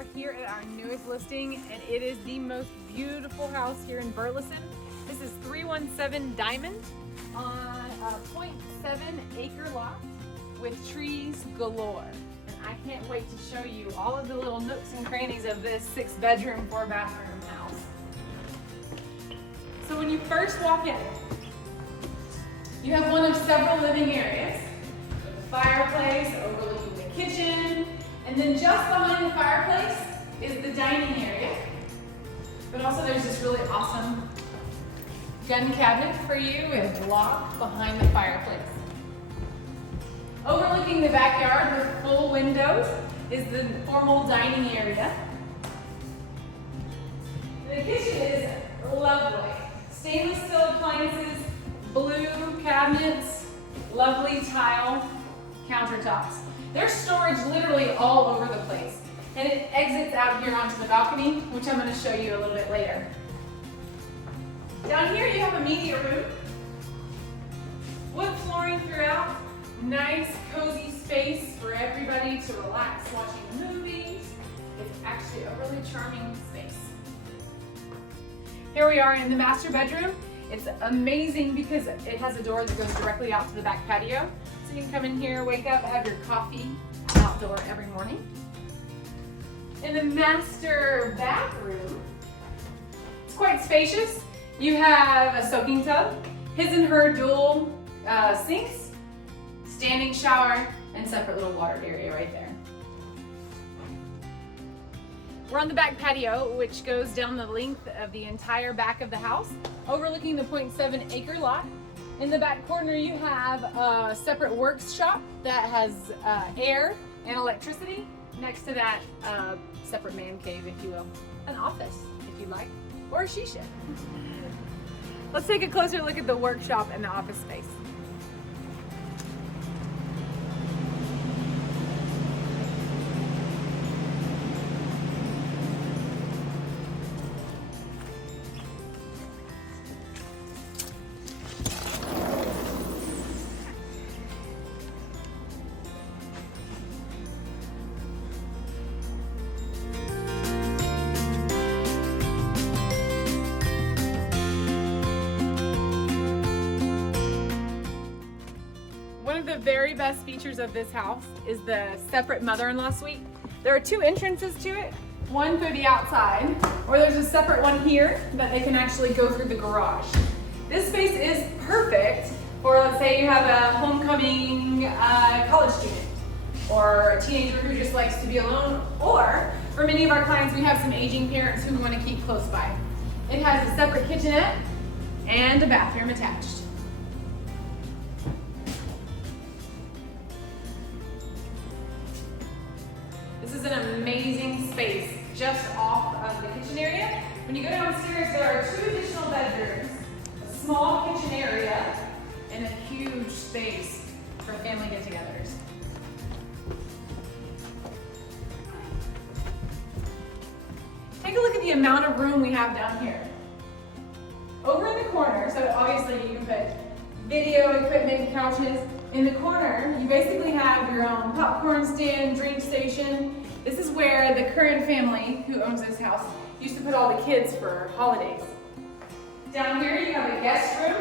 are here at our newest listing, and it is the most beautiful house here in Burleson. This is 317 Diamond on a 0.7 acre lot with trees galore. And I can't wait to show you all of the little nooks and crannies of this 6-bedroom, 4-bathroom house. So when you first walk in, you have one of several living areas with a fireplace overlooking the kitchen, and then just behind the fireplace is the dining area. But also there's this really awesome gun cabinet for you with lock behind the fireplace. Overlooking the backyard with full windows is the formal dining area. The kitchen is lovely. Stainless steel appliances, blue cabinets, lovely tile countertops. There's storage literally all over the place, and it exits out here onto the balcony, which I'm going to show you a little bit later. Down here you have a media room. Wood flooring throughout. Nice, cozy space for everybody to relax watching movies. It's actually a really charming space. Here we are in the master bedroom. It's amazing because it has a door that goes directly out to the back patio. So you can come in here, wake up, have your coffee outdoor every morning. In the master bathroom, it's quite spacious. You have a soaking tub, his and her dual sinks, standing shower, and separate little water area right there. We're on the back patio, which goes down the length of the entire back of the house, overlooking the 0.7 acre lot. In the back corner, you have a separate workshop that has air and electricity. Next to that, separate man cave, if you will. An office, if you like, or a she shed. Let's take a closer look at the workshop and the office space. One of the very best features of this house is the separate mother-in-law suite. There are 2 entrances to it, one through the outside, or there's a separate one here that they can actually go through the garage. This space is perfect for, let's say you have a homecoming college student, or a teenager who just likes to be alone, or for many of our clients, we have some aging parents who we want to keep close by. It has a separate kitchenette and a bathroom attached. This is an amazing space just off of the kitchen area. When you go downstairs, there are 2 additional bedrooms, a small kitchen area, and a huge space for family get-togethers. Take a look at the amount of room we have down here. Over in the corner, so obviously you can put video equipment, couches. In the corner, you basically have your own popcorn stand, drink station. This is where the current family who owns this house used to put all the kids for holidays. Down here you have a guest room,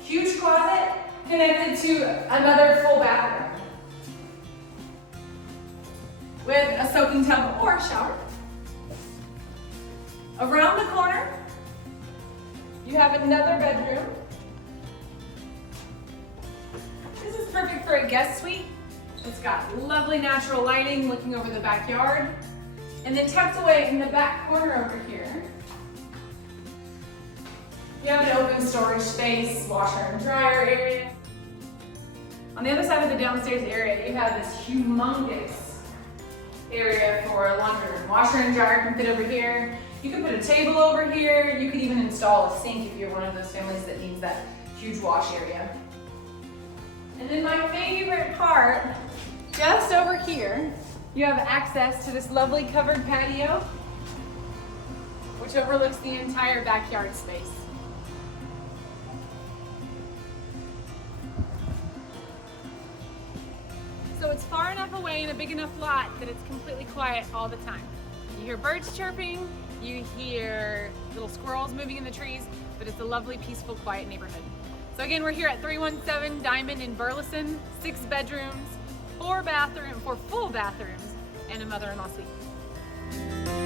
huge closet connected to another full bathroom with a soaking tub or a shower. Around the corner, you have another bedroom. This is perfect for a guest suite. It's got lovely natural lighting looking over the backyard. And then tucked away in the back corner over here, you have an open storage space, washer and dryer area. On the other side of the downstairs area, you have this humongous area for a laundry room. Washer and dryer can fit over here. You can put a table over here. You could even install a sink if you're one of those families that needs that huge wash area. And then my favorite part, just over here, you have access to this lovely covered patio, which overlooks the entire backyard space. So it's far enough enough away in a big enough lot that it's completely quiet all the time. You hear birds chirping, you hear little squirrels moving in the trees, but it's a lovely, peaceful, quiet neighborhood. So again, we're here at 317 Diamond in Burleson, 6 bedrooms, 4 full bathrooms, and a mother-in-law suite.